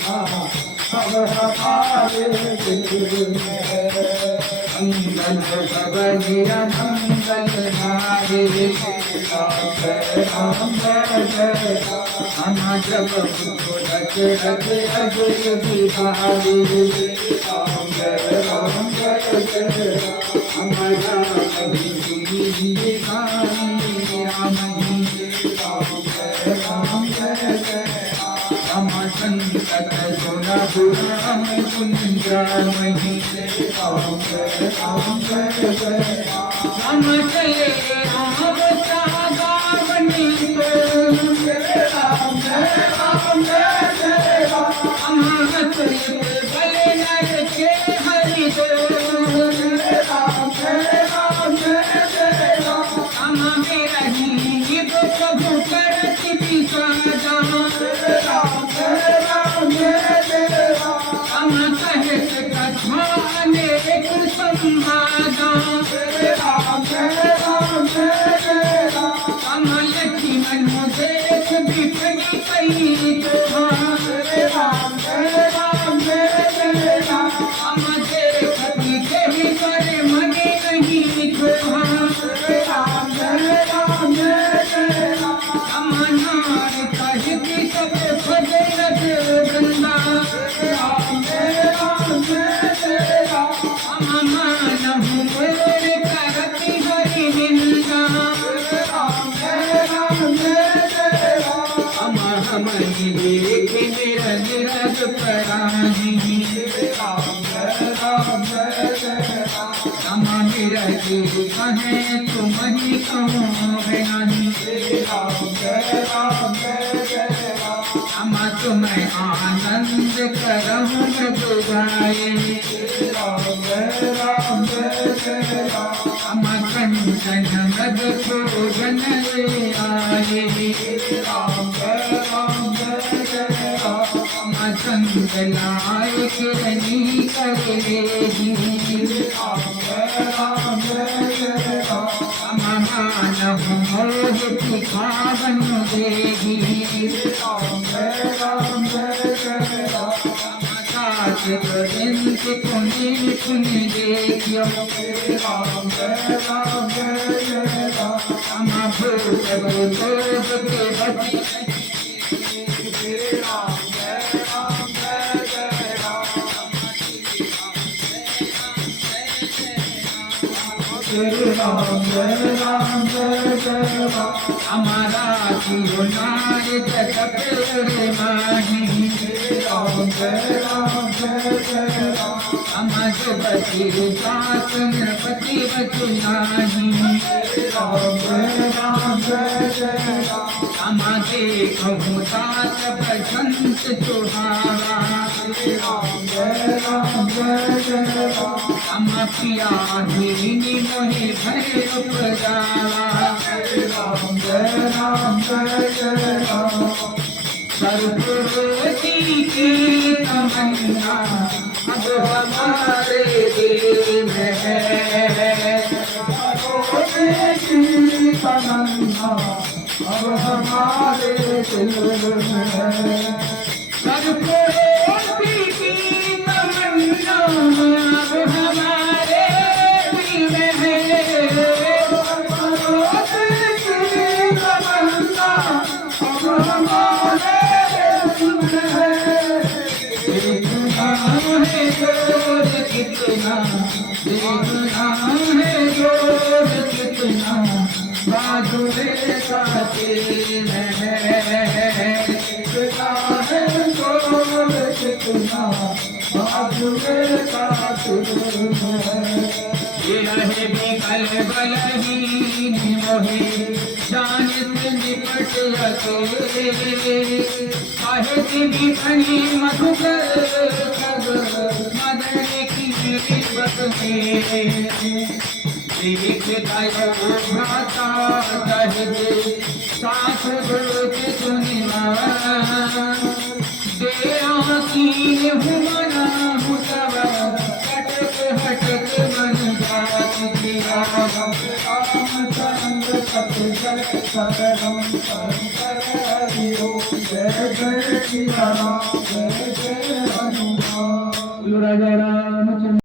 अब हमारे दिल में है। मंगल भवनिया मंगल नारी राम जय हम जब रच रच अजय बिहारी राम जय हमारा कभी सुनी कहानी राम जय राम संकट गुना गुराम कुंजामही राम जय राम चले राम सागावनी तो राम जय अमृत बले नर के हरि दो राम जय हम मेरा ही तो प्रभु करत बिसाजा हम कहत कथा अनेक संवादा हम लक्ष्मण देख विपनी कई हम देखती कही करे मने नहीं खोहा हम नार कहती सब फजरत वृंदा हम मानहु मोर करती हरि निंदा हम देख निरज पराही हम निरज कहे तुम ही कहो बयानी हम तुम्हें आनंद करहु मृदु गाए हम कंचन मृग भोजन ले आए हम संग लाए किरनी करेगी हम मानहु मोह पिखावन देगी सास गोविंद पुनि पुनि देखियो हम भूत भूत के बची हमारा जीवनार जगत माही हम जगती सात नृपति बचुनाही हम देखहु तात बसंत सुहावा हम पिया धीनी मोहि भय उपजावा सर्वती की तमन्ना अब हमारे दिल में है। की तमन्ना अब हमारे दिल में है। सर्वती की तमन्ना अब हमारे दिल में है। कितना बाजुरे का तेल है कितना बाजुरे का तेल है। ये रहे बिकल बलहीन मोहे जानत निपट अकेले काहे विपनी मधुकर मदन की विपत में देख गयो भ्राता कहते साथ बोलते सुनिना दे आँखी हुमना हुतवा कटक हटक मन जात दिया चंद सत जय सरम शंकर हरि ओम जय जय सिया राम जय जय हनुमान। बोलो राजा राम